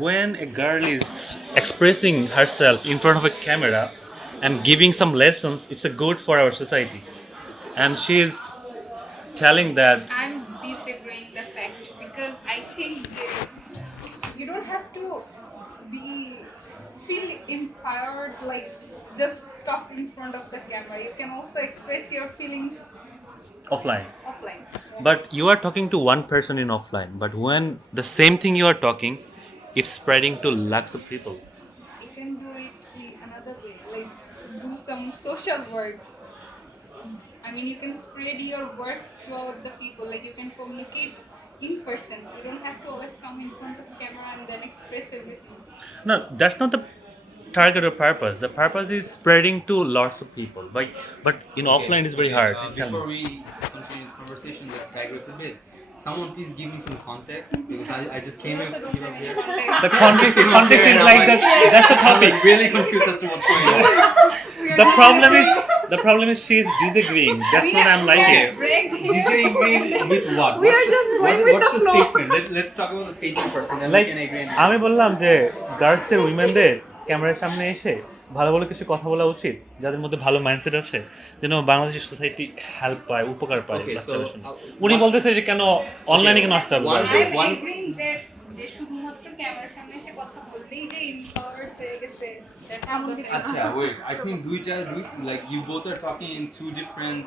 when a girl is expressing herself in front of a camera and giving some lessons, it's a good for our society. And she is telling that. I'm disagreeing the fact because I think you don't have to be feel empowered like just talk in front of the camera. You can also express your feelings Offline. offline. But you are talking to one person in offline. But when the same thing you are talking, it's spreading to lakhs of people. You can do it in another way, like do some social work. I mean, you can spread your work throughout the people. Like you can communicate in person. You don't have to always come in front of the camera and then express everything. No, that's not the target or purpose. The purpose is spreading to lots of people. But in Okay, offline, it's very okay. hard. Tell Before me. we continue this conversation, let's digress a bit. Someone please give me some context because I just came We up, also don't came have up any here. context. The context, Came up context here is and like I'm that. That's the I'm topic. like really confused as to what's going on. We are The not problem is disagreeing. the problem is she is disagreeing. That's We not I'm are liking. dragged here. Disagreeing with what? We are just going with what's the the flow. statement? Let's talk about the statement first and then like we can agree on আমি this. বললাম যে গার্লসদের উইমেনদের ক্যামেরার সামনে এসে ভালো ভালো কিছু কথা বলা উচিত যাদের মধ্যে ভালো মাইন্ডসেট আছে যেন বাংলাদেশের সোসাইটি হেল্প পায় উপকার পায় Okay, বাচ্চাদের so শুনে উনি বলতেছে যে কেন অনলাইনে কেন আসতে হবে one- girls? I'm agreeing that যে শুধুমাত্র ক্যামেরার সামনে এসে কথা বললেই যে empowered হয়ে গেছে that's not the fact. Acha, wait. I think like you both are talking in two different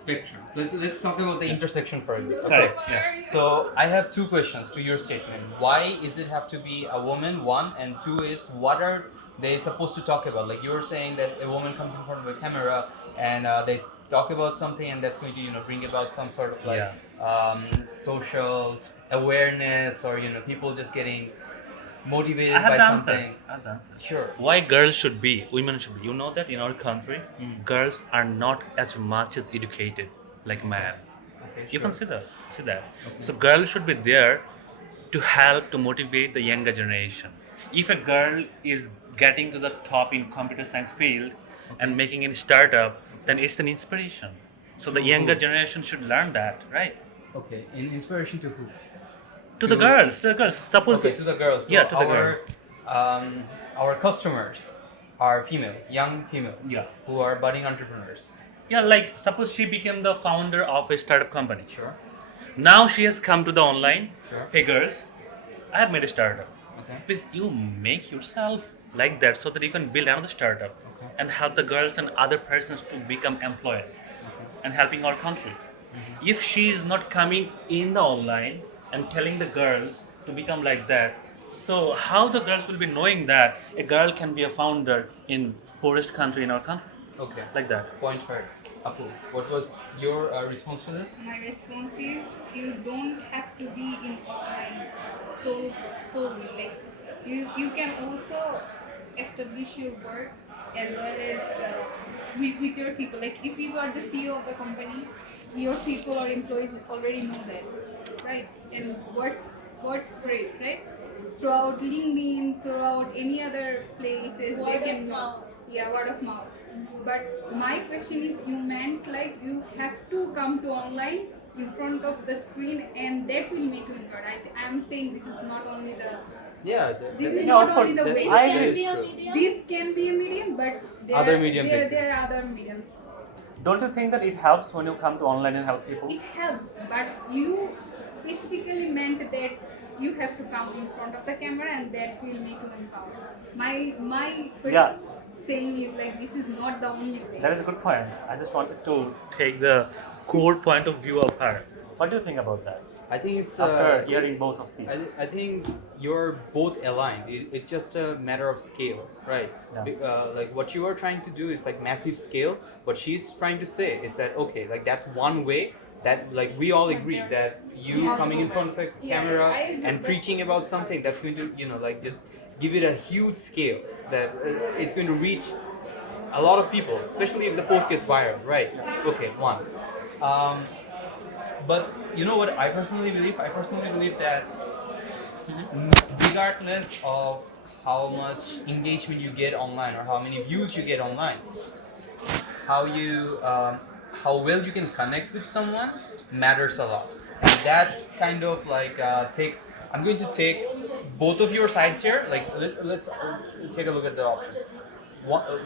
spectrums. Let's talk about the intersection for a bit. Okay. Correct, yeah. So I have two questions to your statement. Why is it have to be a woman? One, and two is what are they supposed to talk about? Like you were saying that a woman comes in front of a camera and they talk about something and that's going to bring about some sort of like social awareness or people just getting motivated I have by the answer. something. I have the answer. Sure. Why girls should be, women should be. You know that in our country, girls are not as much as educated like men. Okay, You sure. can see that. So girls should be there to help to motivate the younger generation. If a girl is getting to the top in computer science field and making a startup, then it's an inspiration. So the To younger who? generation should learn that, right? Okay. In inspiration to who? To the girls, Suppose Okay, to the girls. So Yeah, to the our, girls. Our customers are female, young female, Yeah. who are budding entrepreneurs. Yeah, like suppose she became the founder of a startup company. Sure. Now she has come to the online. Sure. Hey girls, I have made a startup. Okay. Please, you make yourself like that so that you can build another startup Okay. and help the girls and other persons to become employed and helping our country. If she is not coming in the online and telling the girls to become like that, so how the girls will be knowing that a girl can be a founder in poorest country in our country Okay. like that? Point heard. Apu, what was your response to this? My response is you don't have to be in online so solely. Like you can also establish your work as well as with your people. Like if you are the CEO of the company, your people or employees already know that, right? And what's spread, right? Throughout LinkedIn, throughout any other places, they can know. Yeah, word of mouth. But my question is, you meant like you have to come to online in front of the screen, and that will make you empowered. I'm saying this is not only the Yeah. this is Yeah, of not only course, the way. I This can agree. be a medium. This can be a medium, but Other mediums there exist. are other mediums. Don't you think that it helps when you come to online and help people? It helps, but you specifically meant that you have to come in front of the camera, and that will make you empowered. My Yeah. saying is like this is not the only way. That is a good point. I just wanted to take the core point of view of her. What do you think about that? I think it's After hearing both of these. I think you're both aligned. It's just a matter of scale, right? Yeah. Like what you are trying to do is like massive scale. What she's trying to say is that okay, like that's one way that like we all agree that you Yeah. coming in front of a Yeah, camera I agree, and but- preaching about something that's going to like just give it a huge scale that it's going to reach a lot of people, especially if the post gets viral, right? Okay, one. But you know what I personally believe? I personally believe that regardless of how much engagement you get online or how many views you get online, how you how well you can connect with someone matters a lot, and that kind of like takes. I'm going to take both of your sides here. Like let's take a look at the options.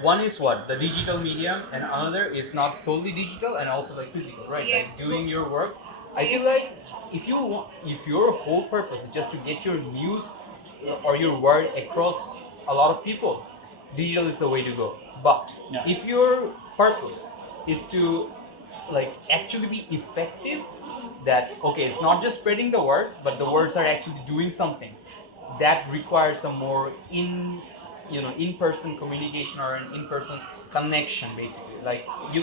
One is what the digital medium, and another is not solely digital and also like physical, right? Yes. Like doing your work. I feel like if your whole purpose is just to get your news or your word across a lot of people, digital is the way to go. But Yeah. if your purpose is to like actually be effective, that okay, it's not just spreading the word, but the words are actually doing something, that requires some more in-person communication or an in-person connection, basically. Like you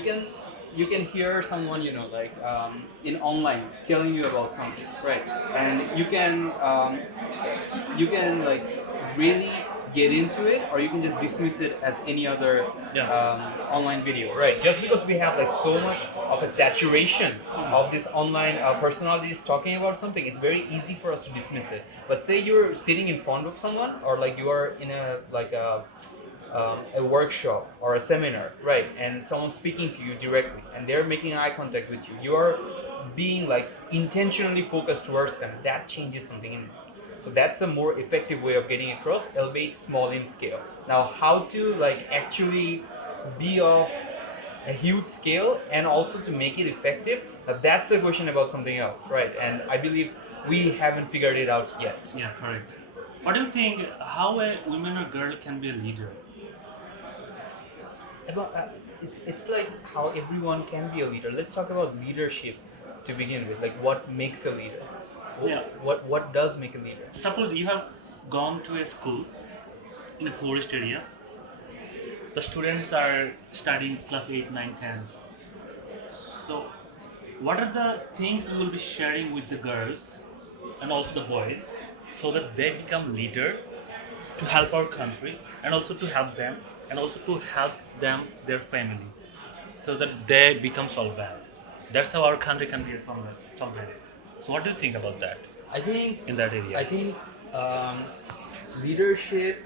can hear someone like in online telling you about something, right? And you can like really get into it, or you can just dismiss it as any other Yeah. online video, right? Just because we have like so much of a saturation of this online personalities talking about something, it's very easy for us to dismiss it. But say you're sitting in front of someone, or like you are in a workshop or a seminar, right? And someone's speaking to you directly, and they're making eye contact with you. You are being like intentionally focused towards them. That changes something in them. So that's a more effective way of getting across, albeit small in scale. Now, how to like actually be of a huge scale and also to make it effective, that's a question about something else, right? And I believe we haven't figured it out yet. Yeah, correct. What do you think? How a woman or girl can be a leader? About it's like how everyone can be a leader. Let's talk about leadership to begin with. Like what makes a leader? Yeah. What does make a leader? Suppose you have gone to a school in a poorest area. The students are studying class 8, 9, 10. So, what are the things you will be sharing with the girls and also the boys so that they become leader to help our country and also to help them and also to help them, their family, so that they become solvent. That's how our country can be solvent. So, what do you think about that I think in that area? I think leadership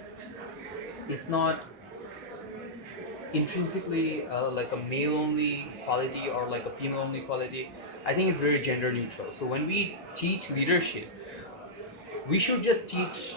is not intrinsically like a male only quality or like a female only quality. I think it's very gender neutral. So when we teach leadership, we should just teach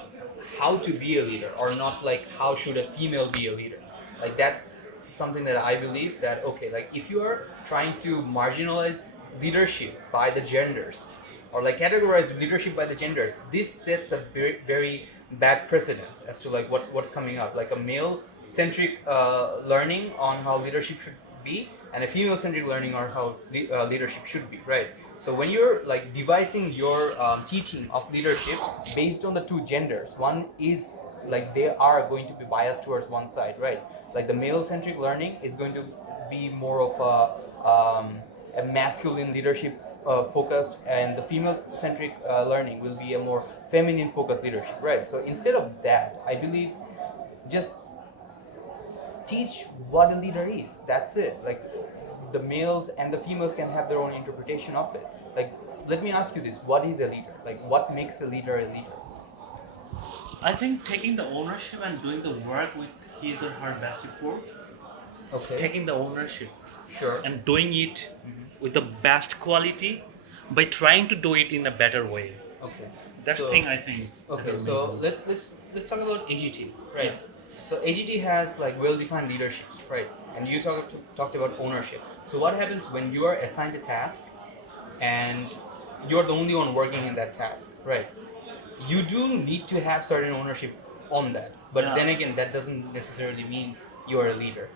how to be a leader, or not like how should a female be a leader. Like that's something that I believe that okay, like if you are trying to marginalize leadership by the genders, or like categorize leadership by the genders, this sets a very very bad precedence as to like what's coming up, like a male centric learning on how leadership should be, and a female centric learning on how leadership should be, right? So when you're like devising your teaching of leadership based on the two genders, one is like they are going to be biased towards one side, right? Like the male centric learning is going to be more of a masculine leadership focused, and the female centric learning will be a more feminine focused leadership, right? So instead of that, I believe just teach what a leader is. That's it. Like the males and the females can have their own interpretation of it. Like let me ask you this: what is a leader? Like what makes a leader a leader? I think taking the ownership and doing the work with his or her best effort, Okay. taking the ownership Sure. and doing it with the best quality by trying to do it in a better way. Okay. That's So- the thing I think. Okay, so let's talk about AGT, right? Yeah. So AGT has like well-defined leadership, right? And you talked about ownership. So what happens when you are assigned a task and you're the only one working in that task, right? You do need to have certain ownership on that, but Yeah. then again, that doesn't necessarily mean you are a leader.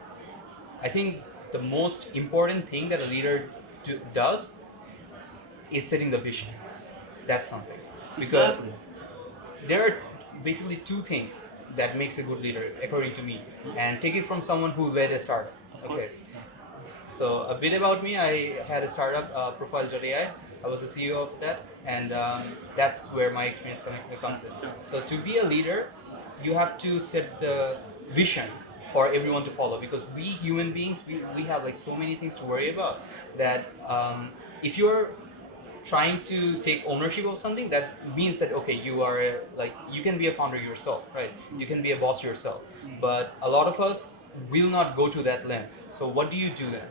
I think the most important thing that a leader does is setting the vision. That's something, because Exactly. there are basically two things that makes a good leader according to me, and take it from someone who led a startup. Of Okay, course. so a bit about me: I had a startup, profile.ai. I was the CEO of that, and that's where my experience comes in. Sure. So to be a leader, you have to set the vision for everyone to follow, because we human beings, we have like so many things to worry about, that if you're trying to take ownership of something, that means that okay, you are like you can be a founder yourself, right? You can be a boss yourself, but a lot of us will not go to that length. So what do you do then?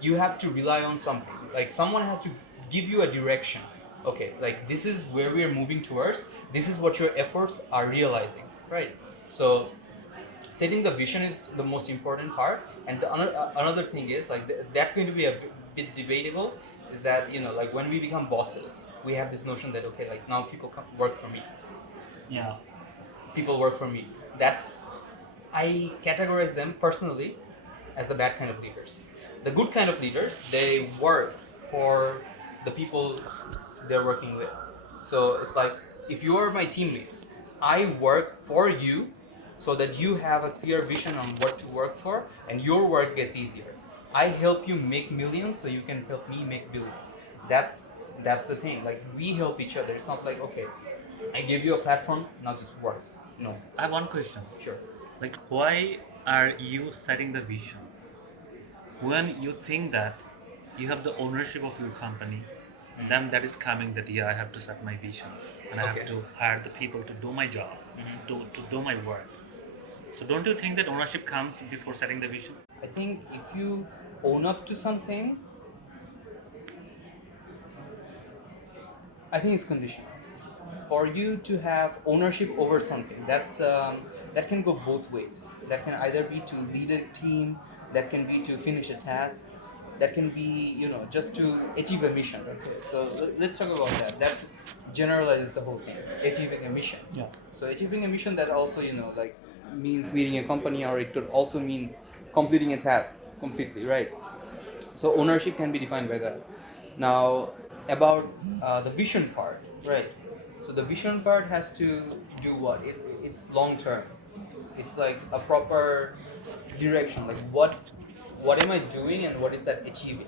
You have to rely on something, like someone has to give you a direction. okay, like this is where we are moving towards, this is what your efforts are realizing, right? So setting the vision is the most important part, and the another thing is like that's going to be a bit debatable, is that like when we become bosses, we have this notion that okay, like now people come work for me, Yeah. people work for me. That's, I categorize them personally as the bad kind of leaders. The good kind of leaders, they work for the people they're working with. So it's like, if you are my teammates, I work for you so that you have a clear vision on what to work for and your work gets easier. I help you make millions so you can help me make billions. That's the thing. Like, we help each other. It's not like, okay, I give you a platform, now just work. No. I have one question. Sure. Like, why are you setting the vision when you think that you have the ownership of your company? Then that is coming that, yeah, I have to set my vision and I Okay. have to hire the people to do my job, to do my work. So don't you think that ownership comes before setting the vision? I think if you own up to something, I think it's conditional. For you to have ownership over something, that can go both ways. That can either be to lead a team, that can be to finish a task, that can be just to achieve a mission. Okay, so let's talk about that. That generalizes the whole thing. Achieving a mission. Yeah. So achieving a mission, that also like means leading a company, or it could also mean completing a task completely, right? So ownership can be defined by that. Now, about the vision part, right? So the vision part has to do what? It's long term. It's like a proper direction. Like, what am I doing and what is that achieving,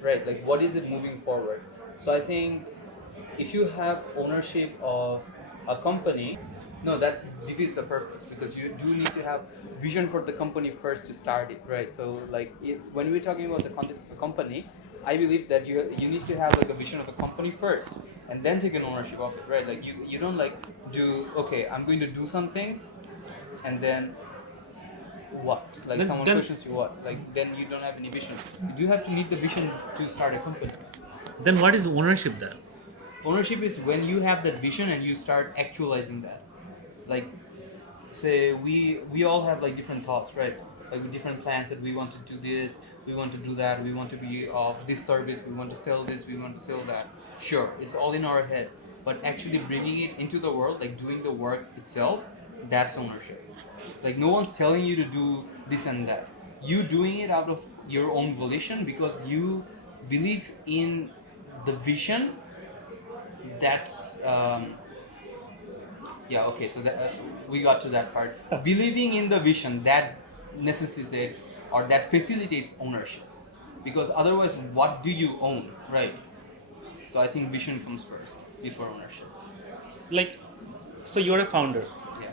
right? Like, what is it moving forward? So I think if you have ownership of a company, no, that defeats the purpose, because you do need to have vision for the company first to start it, right? So like, when we're talking about the context of a company, I believe that you need to have like a vision of a company first and then take an ownership of it, right? Like, you don't like do, okay, I'm going to do something, and then what? Like, Then- someone then- questions you, what? Like, then you don't have any vision. You have to need the vision to start a company. Then what is ownership then? Ownership is when you have that vision and you start actualizing that. Like, say we all have like different thoughts, right? Like, with different plans, that we want to do this, we want to do that, we want to be of this service, we want to sell this, we want to sell that. Sure, it's all in our head, but actually bringing it into the world, like doing the work itself, that's ownership. Like, no one's telling you to do this and that. You doing it out of your own volition because you believe in the vision. That's yeah, okay, so that we got to that part. Believing in the vision, that necessitates or that facilitates ownership, because otherwise what do you own, right? So I think vision comes first before ownership. Like, so you're a founder. Yeah,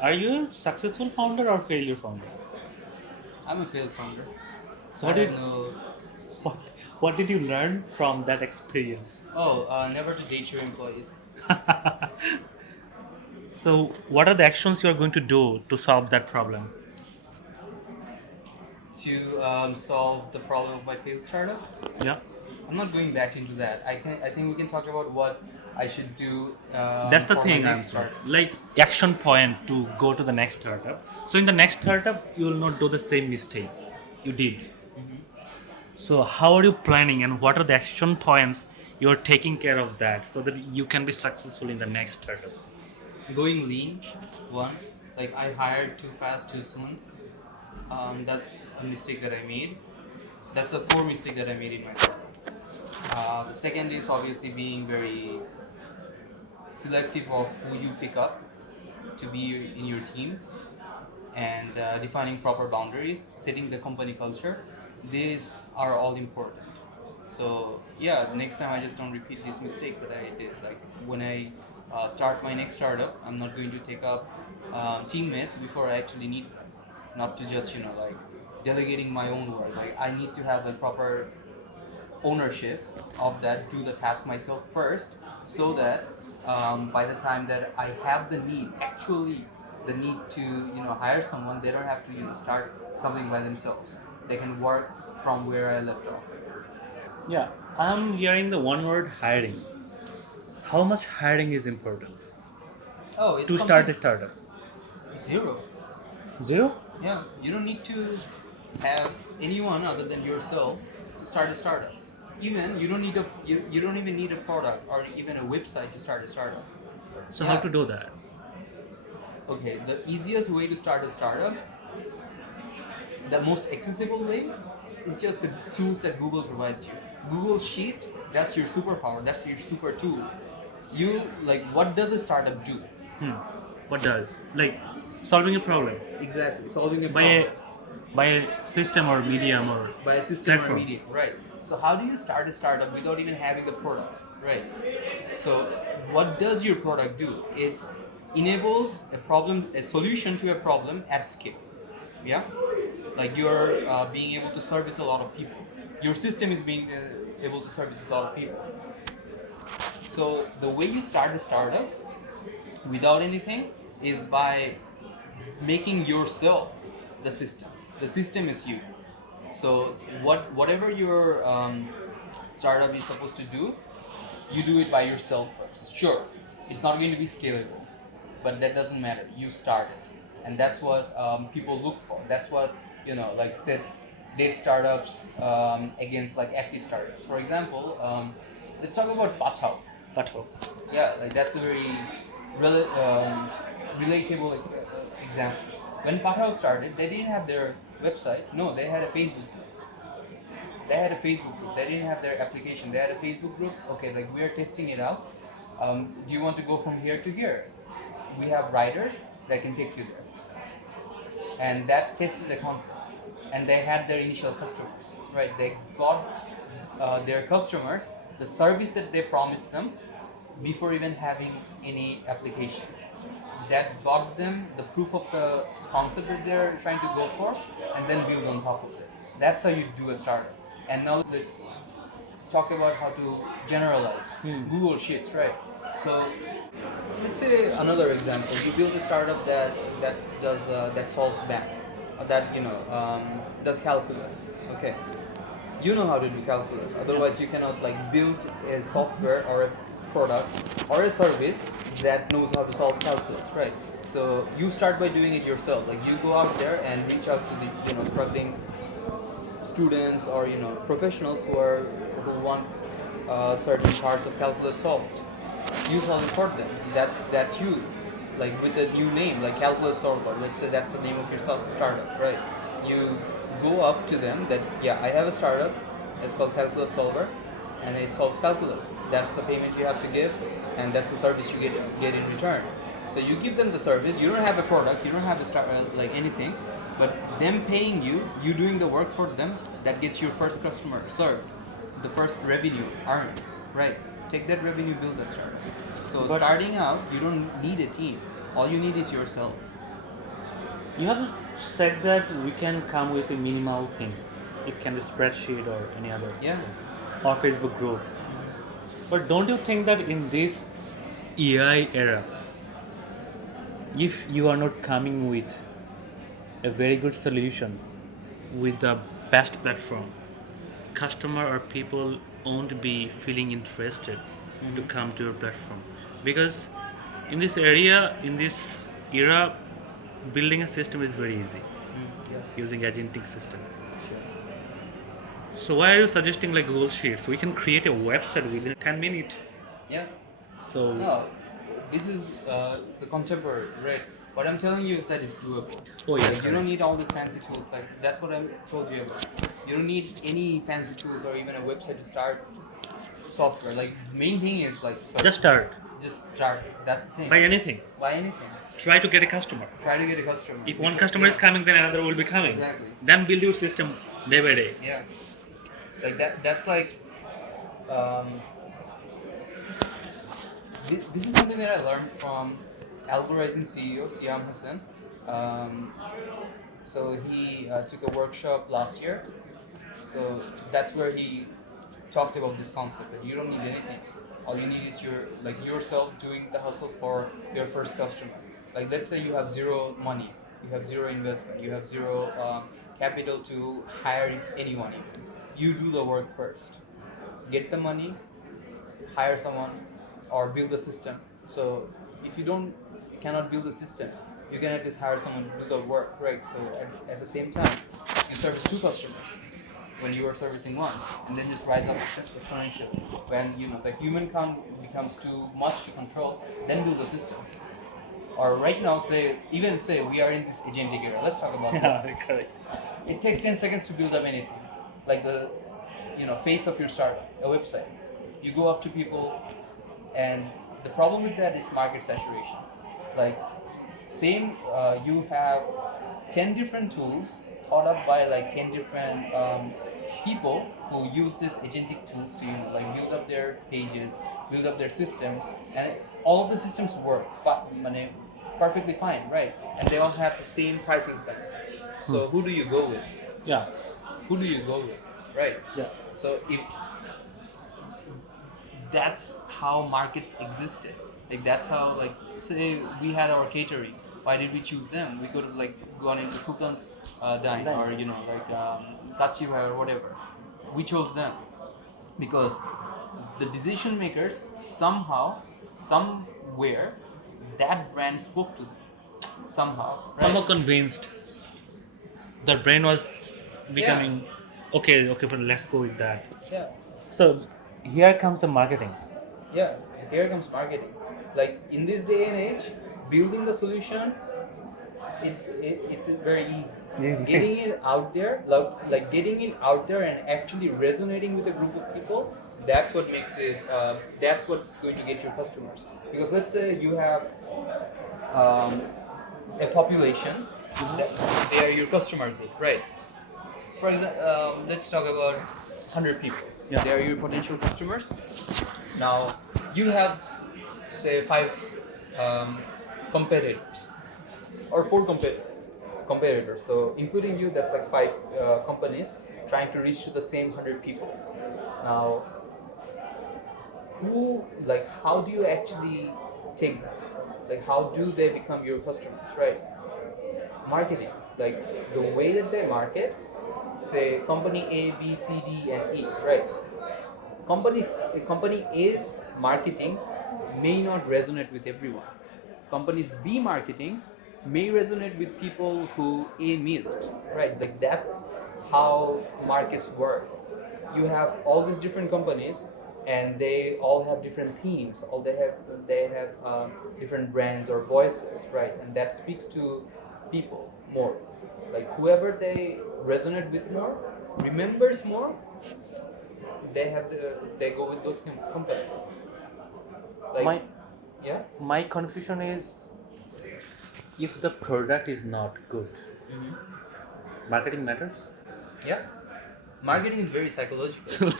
Are you a successful founder or failure founder? I'm a failed founder. So I what did have no. what, what did you learn from that experience? Never to date your employees. So what are the actions you are going to do to solve that problem? To solve the problem of my failed startup. Yeah. I'm not going back into that. I think we can talk about what I should do. That's the for thing, my I'm next saying. startup. Like, action point to go to the next startup. So in the next startup, you will not do the same mistake you did. So how are you planning, and what are the action points you're taking care of that so that you can be successful in the next startup? Going lean, one. Like, I hired too fast, too soon. That's a mistake that I made. That's a poor mistake that I made in my startup. The second is obviously being very selective of who you pick up to be in your team, and defining proper boundaries, setting the company culture. These are all important. So yeah, next time I just don't repeat these mistakes that I did. Like, when I start my next startup, I'm not going to take up teammates before I actually need them. Not to just like delegating my own work. Like, I need to have the proper ownership of that, do the task myself first, so that by the time that I have the need, actually the need to hire someone, they don't have to start something by themselves. They can work from where I left off. Yeah, I'm hearing the one word hiring. How much hiring is important Oh, it's to start a complete startup? zero. Zero? Yeah, you don't need to have anyone other than yourself to start a startup. Even you don't even need a product or even a website to start a startup. So how Yeah. to do that? Okay, the easiest way to start a startup, the most accessible way, is just the tools that Google provides you. Google Sheet, that's your superpower, that's your super tool. You like what does a startup do? Hmm. What does? Like solving a problem Exactly, solving a by a problem by a system or medium or by a system or a platform. medium, right? So how do you start a startup without even having the product, right? So what does your product do? It enables a problem, a solution to a problem at scale. Yeah, like you're being able to service a lot of people. Your system is being able to service a lot of people. So the way you start a startup without anything is by making yourself the system. The system is you. So whatever your startup is supposed to do, you do it by yourself first. Sure, it's not going to be scalable, but that doesn't matter. You start it, and that's what people look for. That's what like sets date startups against like active startups. For example, let's talk about Pathao. Pathol. Yeah, like that's a very relatable example. When Pathao started, they didn't have their website. No, they had a Facebook group. They had a Facebook group. They didn't have their application. They had a Facebook group. Okay, like we are testing it out. Do you want to go from here to here? We have riders that can take you there, and that tested the concept. And they had their initial customers, right? They got their customers the service that they promised them before even having any application. That got them the proof of the concept that they're trying to go for, and then build on top of it. That's how you do a startup. And now let's talk about how to generalize Google Sheets, right? So let's say another example: you build a startup that does that solves math, or that does calculus. Okay, you know how to do calculus. Otherwise, you cannot like build a software or a product or a service that knows how to solve calculus, right? So you start by doing it yourself. Like you go out there and reach out to the struggling students or professionals who want certain parts of calculus solved. You solve it for them. That's you, like with a new name like calculus solver. Let's say that's the name of your startup, right? You go up to them that I have a startup. It's called calculus solver, and it solves calculus. That's the payment you have to give, and that's the service you get in return. So you give them the service. You don't have a product. You don't have a like anything, but them paying you, you doing the work for them. That gets your first customer served, the first revenue earned, right? Take that revenue, build that startup. So But starting out, you don't need a team. All you need is yourself. you have said that we can come with a minimal thing. It can be spreadsheet or any other Yeah. things. Or Facebook group. But don't you think that in this AI era, if you are not coming with a very good solution with the best platform, customer or people won't be feeling interested to come to your platform, because in this area, in this era, building a system is very easy Yeah. using agentic system. Sure. So why are you suggesting like Google Sheets? We can create a website within 10 minutes. Yeah. So No, this is the contemporary, right? What I'm telling you is that it's doable. Oh, yeah, Like, you correct. don't need all these fancy tools. Like that's what I told you about. You don't need any fancy tools or even a website to start software. Like main thing is like just start. just start. That's the thing. Buy anything. Buy anything. Try to get a customer. Try to get a customer. If one Because- customer is yeah. coming, then another will be coming. Exactly. Then build your system day by day. Yeah, like that. That's like um, this is something that I learned from Algorizing CEO Siam Hussain. Um, so he took a workshop last year. So that's where he talked about this concept that you don't need anything. All you need is yourself doing the hustle for your first customer. Like let's say you have zero money, you have zero investment, you have zero capital to hire anyone even. You do the work first. get the money, hire someone, or build a system. So if you cannot build a system, you can at least hire someone to do the work, right? So at the same time, you service two customers when you are servicing one, and then just rise up exponentially. When the human count becomes too much to control, then build a system. Or right now, say we are in this agentic era. Let's talk about Yeah, this. correct. It takes 10 seconds to build up anything, like the face of your startup, a website. You go up to people, and the problem with that is market saturation. Like, you have 10 different tools thought up by like 10 different people who use these agentic tools to like build up their pages, build up their system, and all of the systems work perfectly fine, right? And they all have the same pricing plan. So who do you go with? Yeah. Who do you go with, right? Yeah. So if that's how markets existed, like that's how, like, say we had our catering. Why did we choose them? We could have like gone into Sultan's dine, or Kachira or whatever. We chose them because the decision makers somewhere, that brand spoke to them somehow, right? Somehow convinced. Their brain was becoming okay. But let's go with that. Yeah. So here comes the marketing. Yeah, here comes marketing. Like in this day and age, building the solution, it's very easy. Easy. Getting it out there, like getting it out there and actually resonating with a group of people, that's what makes it. That's what's going to get your customers. Because let's say you have a population, they are your customer group, right? For example, let's talk about 100 people. Yeah. They are your potential customers. Now, you have, say, 5 competitors or 4 competitors. So, including you, that's like 5 companies trying to reach to the same 100 people. Now, how do you actually take them? Like, how do they become your customers, right? Marketing. Like, the way that they market, say, company A, B, C, D, and E, right? Company A's marketing may not resonate with everyone. Company's B marketing may resonate with people who A missed, right? Like that's how markets work. You have all these different companies, and they all have different themes. They have different brands or voices, right? And that speaks to people more. Like whoever they resonate with more, remembers more, they go with those companies. Like, My confusion is, if the product is not good, marketing matters. Yeah, marketing is very psychological.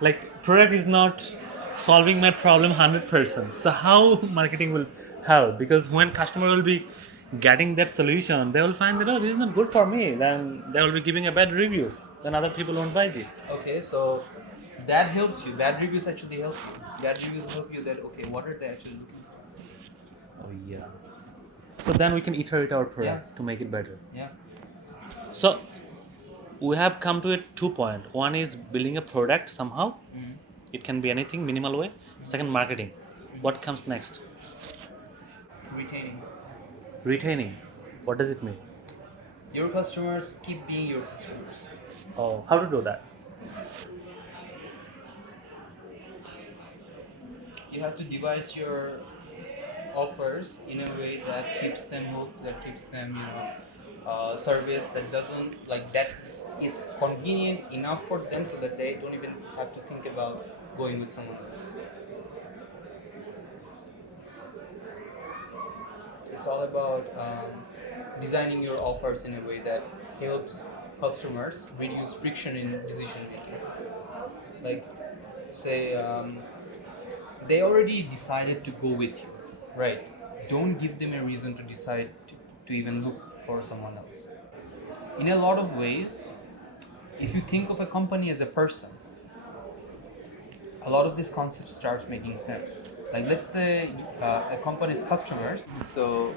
like product is not solving my problem 100%. So how marketing will help? Because when customer will be getting that solution, they will find that, oh, this is not good for me. Then they will be giving a bad review. Then other people won't buy it. Okay, so that helps you. Bad reviews actually help you. Bad reviews help you that, okay, what are they actually looking for? Oh yeah. So then we can iterate our product to make it better. Yeah. So we have come to a 2 point. One is building a product somehow. It can be anything, minimal way. Second, marketing. What comes next? Retaining. Retaining. What does it mean? Your customers keep being your customers. Oh, how to do that? You have to devise your offers in a way that keeps them hooked, that keeps them, service that doesn't, like, that is convenient enough for them so that they don't even have to think about going with someone else. It's all about designing your offers in a way that helps customers reduce friction in decision making. Like, say, they already decided to go with you, right? Don't give them a reason to decide to even look for someone else. In a lot of ways, if you think of a company as a person, a lot of these concepts start making sense. Like, let's say a company's customers. So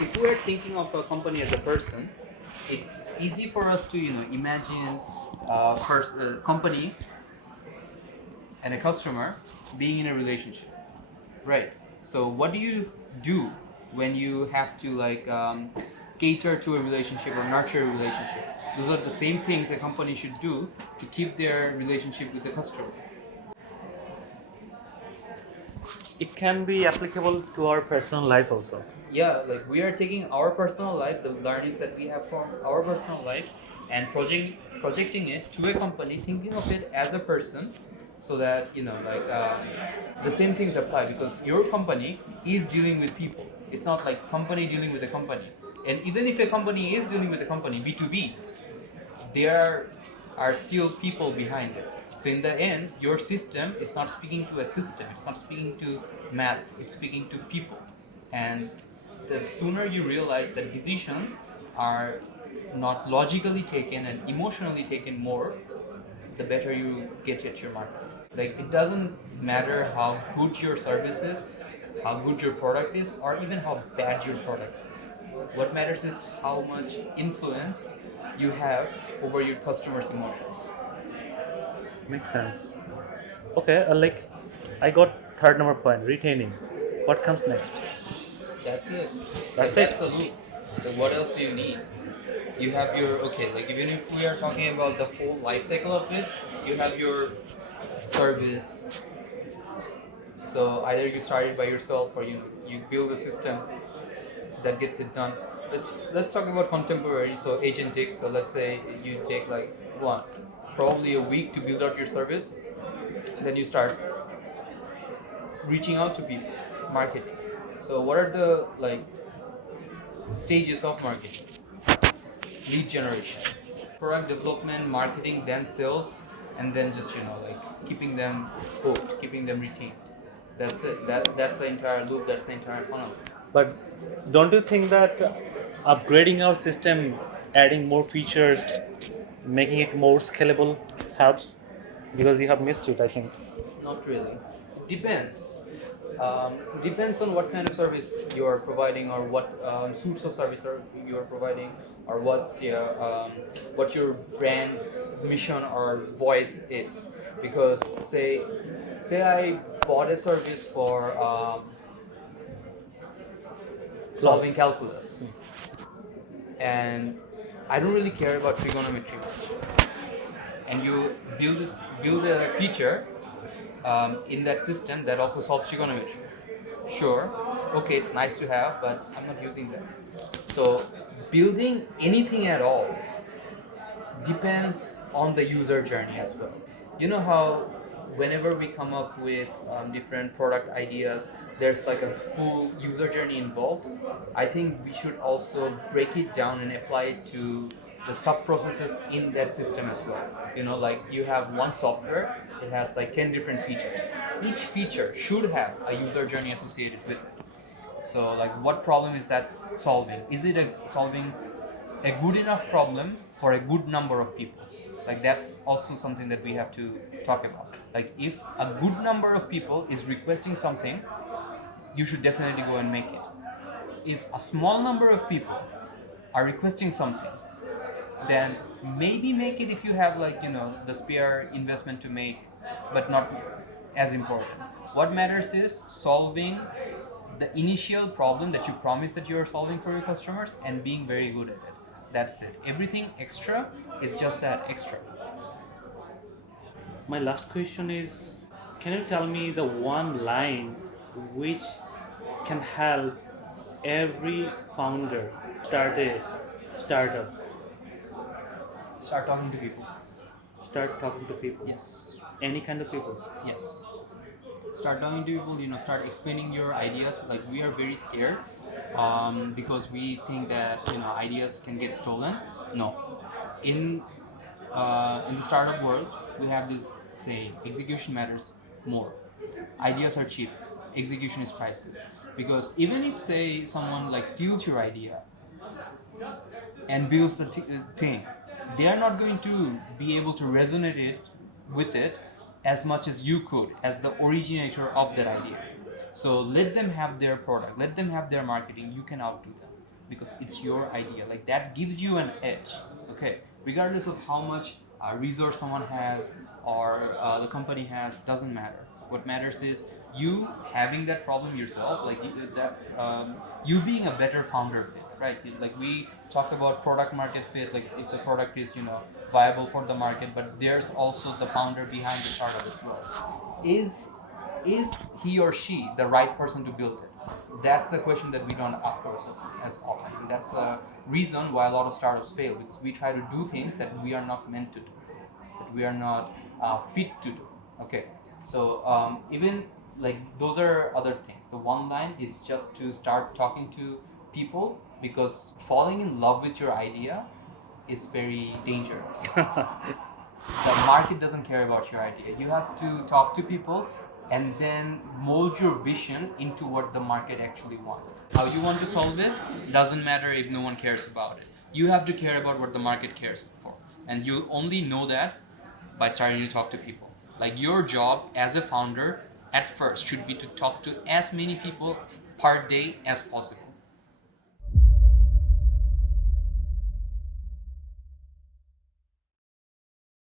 if we are thinking of a company as a person, it's easy for us to imagine a company and a customer being in a relationship, right? So what do you do when you have to cater to a relationship or nurture a relationship? Those are the same things a company should do to keep their relationship with the customer. It can be applicable to our personal life also. Yeah, like we are taking our personal life, the learnings that we have from our personal life, and projecting it to a company, thinking of it as a person, so that the same things apply, because your company is dealing with people. It's not like company dealing with a company. And even if a company is dealing with a company, B2B, there are still people behind it. So in the end, your system is not speaking to a system, it's not speaking to math, it's speaking to people. And the sooner you realize that decisions are not logically taken and emotionally taken more, the better you get at your market. Like, it doesn't matter how good your service is, how good your product is, or even how bad your product is. What matters is how much influence you have over your customers' emotions. Makes sense. Okay, I got third number point, retaining. What comes next? That's it. Like, That's it. that's the loop. Like, what else do you need? You have your, okay, like even if we are talking about the whole life cycle of it, you have your service. So either you start it by yourself, or you build a system that gets it done. Let's talk about contemporary, so agentic. So let's say you take like probably a week to build out your service, then you start reaching out to people, marketing. So what are the stages of marketing? Lead generation, product development, marketing, then sales, and then just keeping them hooked, keeping them retained. That's it. That's the entire loop. That's the entire funnel. But don't you think that upgrading our system, adding more features, making it more scalable helps? Because you have missed it, I think. Not really. Depends. Depends on what kind of service you are providing, or what suits of service you are providing, or what your brand's mission or voice is. Because say I bought a service for solving calculus, and I don't really care about trigonometry much, and you build a feature in that system that also solves trigonometry. Sure, okay, it's nice to have, but I'm not using that. So building anything at all depends on the user journey as well. You know how whenever we come up with different product ideas, there's like a full user journey involved. I think we should also break it down and apply it to the sub processes in that system as well. Like you have one software, it has like 10 different features. Each feature should have a user journey associated with it. So like, what problem is that solving? Is it solving a good enough problem for a good number of people? Like, that's also something that we have to talk about. Like, if a good number of people is requesting something, you should definitely go and make it. If a small number of people are requesting something, then maybe make it if you have the spare investment to make, but not as important. What matters is solving the initial problem that you promise that you are solving for your customers, and being very good at it. That's it. Everything extra is just that extra. My last question is, can you tell me the one line which can help every founder start a startup, Start talking to people. start talking to people? Yes. Any kind of people. Yes. Start talking to people, start explaining your ideas. Like, we are very scared because we think that ideas can get stolen. No. In the startup world, we have this saying: execution matters more. Ideas are cheap, execution is priceless. Because even if, say, someone steals your idea and builds a thing, they are not going to be able to resonate with it as much as you could, as the originator of that idea. So let them have their product, let them have their marketing. You can outdo them because it's your idea. Like, that gives you an edge. Okay, regardless of how much resource someone has or the company has doesn't matter. What matters is you having that problem yourself, like that's you being a better founder fit, right? Like we talk about product market fit, like if the product is viable for the market, but there's also the founder behind the startup as well. Is he or she the right person to build it? That's the question that we don't ask ourselves as often, and that's a reason why a lot of startups fail, because we try to do things that we are not meant to do, that we are not fit to do. Okay, so even like those are other things. The one line is just to start talking to people, because falling in love with your idea is very dangerous. The market doesn't care about your idea. You have to talk to people and then mold your vision into what the market actually wants. How you want to solve it doesn't matter if no one cares about it. You have to care about what the market cares for. And you only know that by starting to talk to people. Like your job as a founder at first should be to talk to as many people per day as possible.